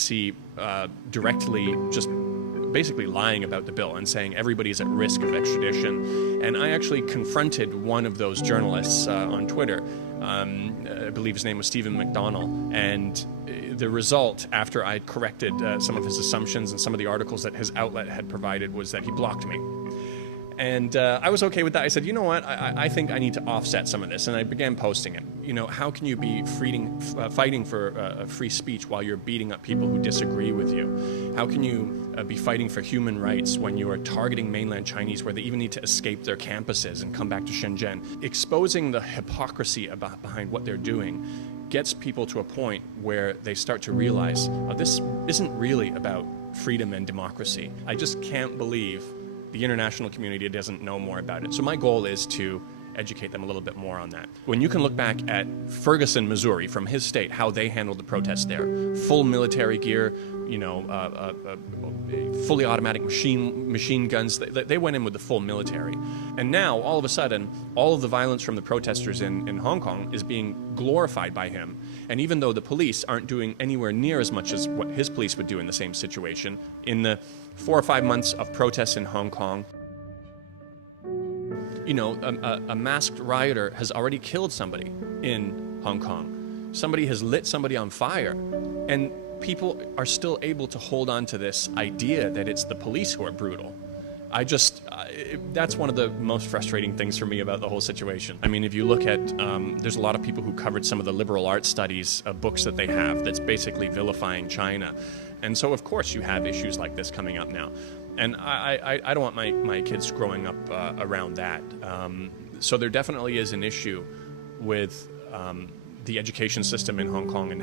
CBC directly just basically lying about the bill and saying everybody's at risk of extradition. And I actually confronted one of those journalists on Twitter. I believe his name was Stephen McDonnell. And the result, after I had corrected some of his assumptions and some of the articles that his outlet had provided, was that he blocked me. And I was okay with that. I said, you know what, I think I need to offset some of this. And I began posting it. You know, how can you be fighting for free speech while you're beating up people who disagree with you? How can you be fighting for human rights when you are targeting mainland Chinese where they even need to escape their campuses and come back to Shenzhen? Exposing the hypocrisy behind what they're doing gets people to a point where they start to realize, oh, this isn't really about freedom and democracy. I just can't believe the international community doesn't know more about it. So my goal is to educate them a little bit more on that. When you can look back at Ferguson, Missouri, from his state, how they handled the protests there, full military gear, you know, fully automatic machine guns, they went in with the full military. And now, all of a sudden, all of the violence from the protesters in Hong Kong is being glorified by him. And even though the police aren't doing anywhere near as much as what his police would do in the same situation, in the 4 or 5 months of protests in Hong Kong, you know, a masked rioter has already killed somebody in Hong Kong. Somebody has lit somebody on fire. And people are still able to hold on to this idea that it's the police who are brutal. That's one of the most frustrating things for me about the whole situation. I mean, if you look at, there's a lot of people who covered some of the liberal arts studies books that they have that's basically vilifying China. And so, of course, you have issues like this coming up now. And I don't want my kids growing up around that. So there definitely is an issue with the education system in Hong Kong and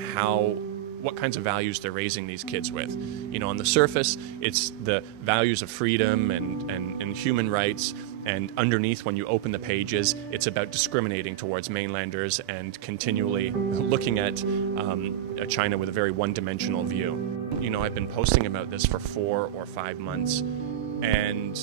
what kinds of values they're raising these kids with. You know, on the surface, it's the values of freedom and human rights, and underneath, when you open the pages, it's about discriminating towards mainlanders and continually looking at China with a very one-dimensional view. You know, I've been posting about this for 4 or 5 months, and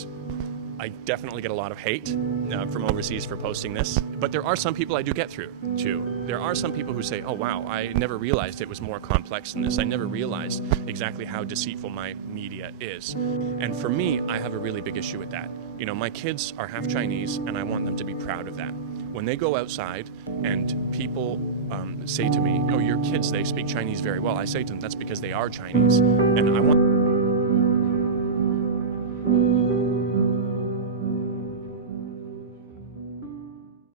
I definitely get a lot of hate from overseas for posting this, but there are some people I do get through to. There are some people who say, oh wow, I never realized it was more complex than this. I never realized exactly how deceitful my media is. And for me, I have a really big issue with that. You know, my kids are half Chinese, and I want them to be proud of that. When they go outside and people say to me, oh, your kids, they speak Chinese very well, I say to them, that's because they are Chinese. And I want